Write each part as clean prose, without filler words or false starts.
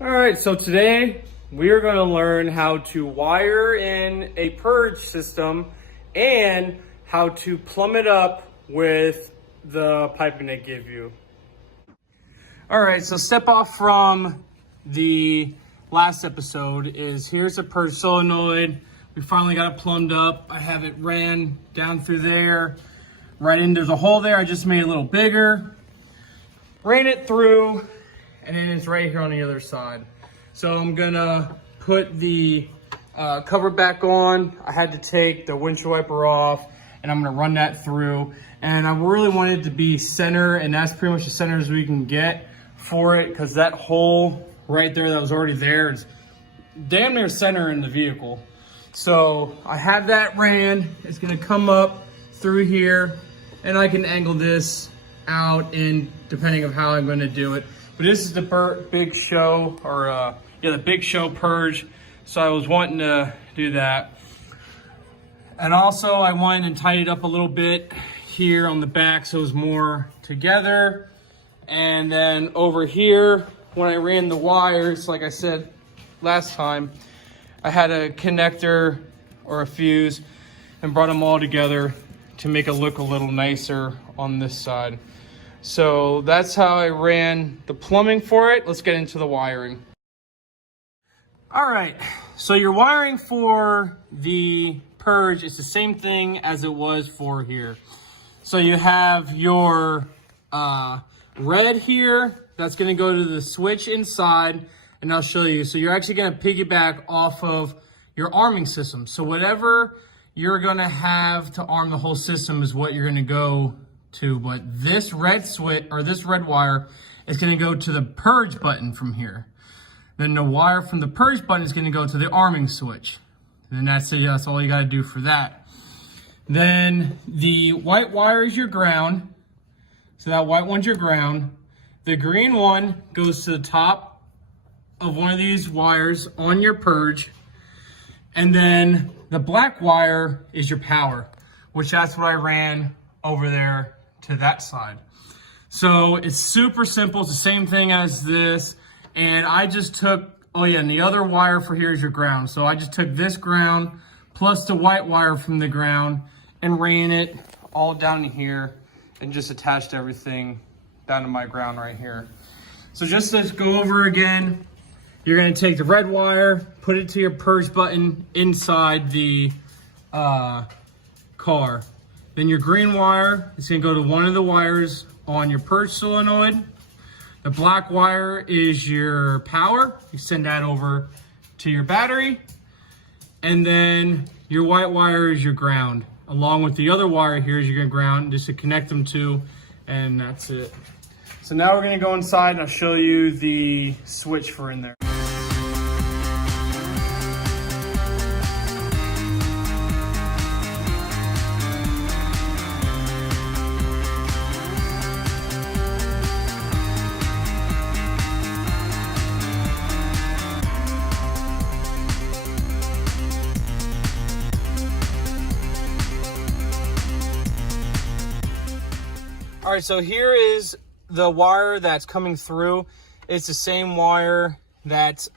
All right, so today we are going to learn how to wire in a purge system and how to plumb it up with the piping they give you. All right, so step off from the last episode is here's a purge solenoid. We finally got it plumbed up. I have it ran down through there, right into the hole there. I just made it a little bigger, ran it through, and then it's right here on the other side. So I'm gonna put the cover back on. I had to take the windshield wiper off, and I'm gonna run that through. And I really wanted it to be center, and that's pretty much the center as we can get for it, because that hole right there that was already there is damn near center in the vehicle. So I have that ran. It's gonna come up through here, and I can angle this out in depending of how I'm gonna do it. But this is the Big Show, or the Big Show Purge. So I was wanting to do that. And also I went and tidied up a little bit here on the back so it was more together. And then over here, when I ran the wires, like I said last time, I had a connector or a fuse and brought them all together to make it look a little nicer on this side. So that's how I ran the plumbing for it. Let's get into the wiring. All right, so your wiring for the purge is the same thing as it was for here. So you have your red here, that's gonna go to the switch inside, and I'll show you. So you're actually gonna piggyback off of your arming system. So whatever you're gonna have to arm the whole system is what you're gonna go to, but this red switch, or this red wire, is going to go to the purge button from here. Then the wire from the purge button is going to go to the arming switch. And that's it. That's all you got to do for that. Then the white wire is your ground. So that white one's your ground. The green one goes to the top of one of these wires on your purge. And then the black wire is your power, which that's what I ran over there to that side. So it's super simple. It's the same thing as this. And I just took, oh yeah, and the other wire for here is your ground. So I just took this ground plus the white wire from the ground and ran it all down in here and just attached everything down to my ground right here. So just to go over again, you're gonna take the red wire, put it to your purge button inside the car. Then your green wire is gonna go to one of the wires on your purge solenoid. The black wire is your power. You send that over to your battery. And then your white wire is your ground. Along with the other wire here is your ground, just to connect them to, and that's it. So now we're gonna go inside and I'll show you the switch for in there. All right, so here is the wire that's coming through. It's the same wire that's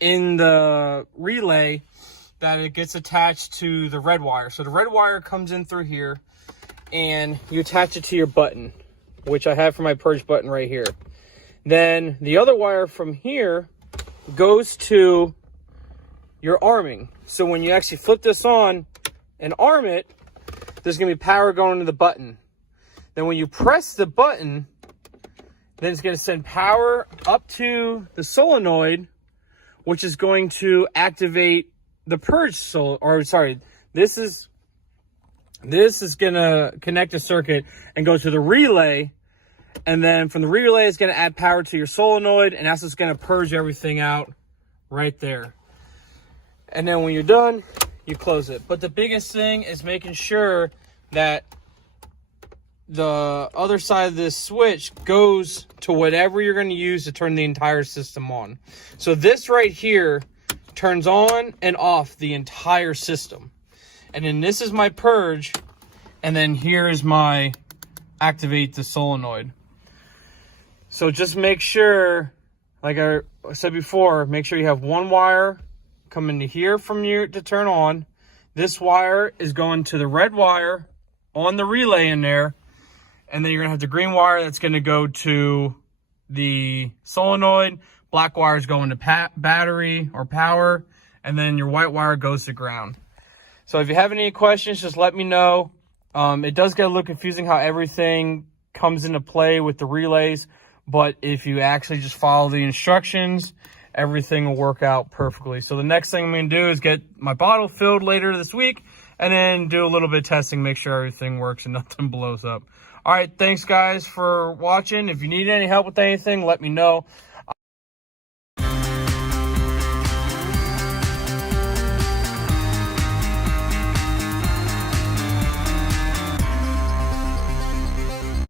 in the relay that it gets attached to the red wire. So the red wire comes in through here and you attach it to your button, which I have for my purge button right here. Then the other wire from here goes to your arming. So when you actually flip this on and arm it, there's gonna be power going to the button. Then when you press the button, then it's going to send power up to the solenoid, which is going to activate the purge this is going to connect a circuit and go to the relay, and then from the relay it's going to add power to your solenoid, and that's what's going to purge everything out right there. And then when you're done, you close it. But the biggest thing is making sure that the other side of this switch goes to whatever you're going to use to turn the entire system on. So this right here turns on and off the entire system. And then this is my purge, and then here is my activate the solenoid. So just make sure like I said before, make sure you have one wire coming to here from you to turn on. This wire is going to the red wire on the relay in there. And then you're gonna have the green wire that's gonna go to the solenoid. Black wire is going to battery or power. And then your white wire goes to ground. So if you have any questions, just let me know. It does get a little confusing how everything comes into play with the relays. But if you actually just follow the instructions, everything will work out perfectly. So the next thing I'm gonna do is get my bottle filled later this week and then do a little bit of testing, make sure everything works and nothing blows up. All right, thanks guys for watching. If you need any help with anything, let me know.